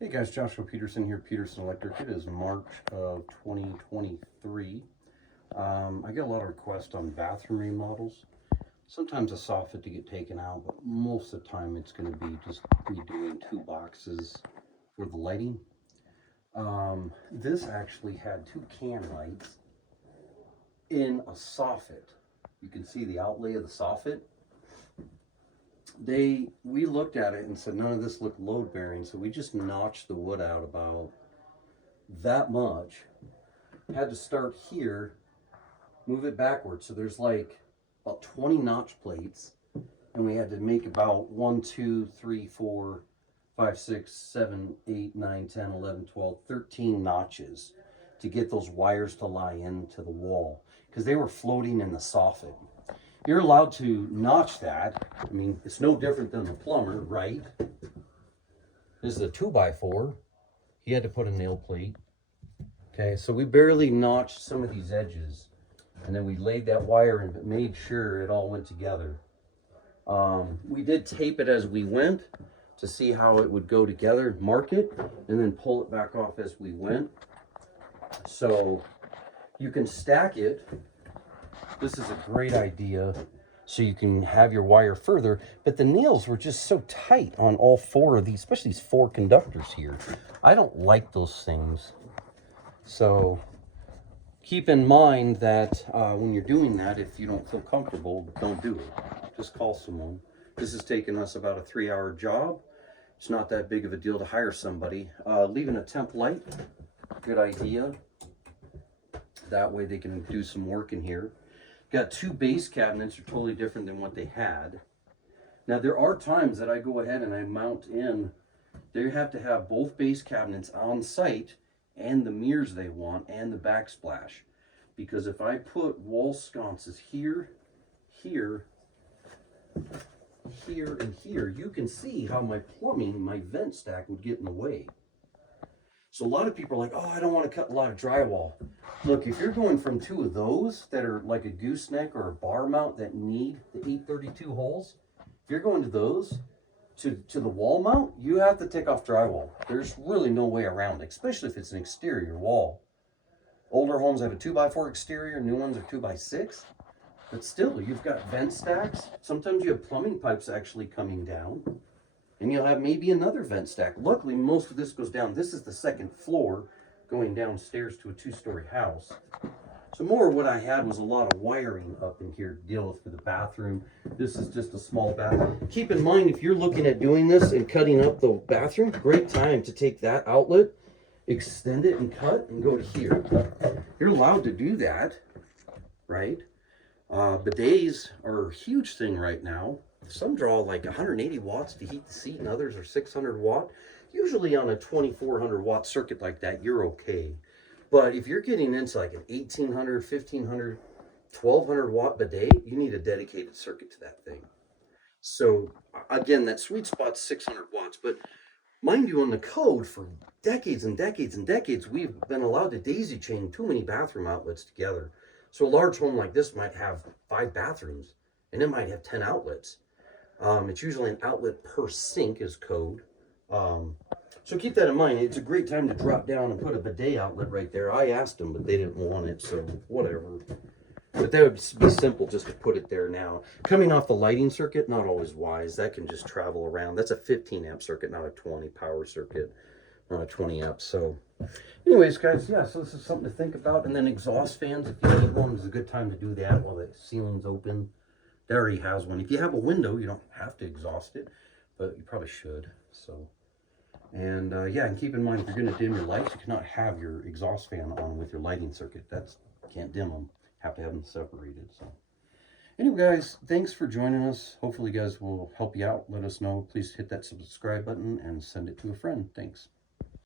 Hey guys, Joshua Peterson here, Peterson Electric. It is March of 2023. I get a lot of requests on bathroom remodels. Sometimes a soffit to get taken out, but most of the time it's going to be just redoing two boxes for the lighting. This actually had two can lights in a soffit. You can see the outlay of the soffit. We looked at it and said none of this looked load bearing, so we just notched the wood out about that much. Had to start here, move it backwards, so there's like about 20 notch plates, and we had to make about 1 2 3 4 5 6 7 8 9 10 11 12 13 notches to get those wires to lie into the wall because they were floating in the soffit. You're allowed to notch that. I mean, it's no different than the plumber, right? This is a 2x4. He had to put a nail plate. Okay, so we barely notched some of these edges, and then we laid that wire in, but made sure it all went together. We did tape it as we went to see how it would go together, mark it, and then pull it back off as we went. So you can stack it. This is a great idea, so you can have your wire further, but the nails were just so tight on all four of these, especially these four conductors here. I don't like those things. So keep in mind that when you're doing that, if you don't feel comfortable, don't do it. Just call someone. This has taken us about a 3-hour job. It's not that big of a deal to hire somebody. Leaving a temp light, good idea. That way they can do some work in here. Got two base cabinets, are totally different than what they had. Now there are times that I go ahead and I mount in. They have to have both base cabinets on site and the mirrors they want and the backsplash. Because if I put wall sconces here, here, here, and here, you can see how my plumbing, my vent stack would get in the way. So a lot of people are like, oh, I don't want to cut a lot of drywall. Look, if you're going from two of those that are like a gooseneck or a bar mount that need the 832 holes, if you're going to those, to the wall mount, you have to take off drywall. There's really no way around it, especially if it's an exterior wall. Older homes have a 2x4 exterior, new ones are 2x6. But still, you've got vent stacks. Sometimes you have plumbing pipes actually coming down. And you'll have maybe another vent stack. Luckily, most of this goes down. This is the second floor going downstairs to a 2-story house. So more of what I had was a lot of wiring up in here to deal with for the bathroom. This is just a small bathroom. Keep in mind, if you're looking at doing this and cutting up the bathroom, great time to take that outlet, extend it and cut and go to here. You're allowed to do that, right? Bidets are a huge thing right now. Some draw like 180 watts to heat the seat and others are 600 watt. Usually on a 2400 watt circuit like that, you're okay. But if you're getting into like an 1800, 1500, 1200 watt bidet, you need a dedicated circuit to that thing. So again, that sweet spot's 600 watts. But mind you, on the code for decades and decades and decades, we've been allowed to daisy chain too many bathroom outlets together. So a large home like this might have 5 bathrooms and it might have 10 outlets. It's usually an outlet per sink is code. So keep that in mind. It's a great time to drop down and put a bidet outlet right there. I asked them, but they didn't want it, so whatever. But that would be simple just to put it there now. Coming off the lighting circuit, not always wise. That can just travel around. That's a 15 amp circuit, not a 20 power circuit, not a 20 amp. So anyways, guys, yeah, so this is something to think about. And then exhaust fans, if you need one, is a good time to do that while the ceiling's open. That already has one. If you have a window, you don't have to exhaust it, but you probably should. So, and yeah, and keep in mind, if you're going to dim your lights, you cannot have your exhaust fan on with your lighting circuit. That's, can't dim them. Have to have them separated. So anyway, guys, thanks for joining us. Hopefully you guys will help you out. Let us know. Please hit that subscribe button and send it to a friend. Thanks.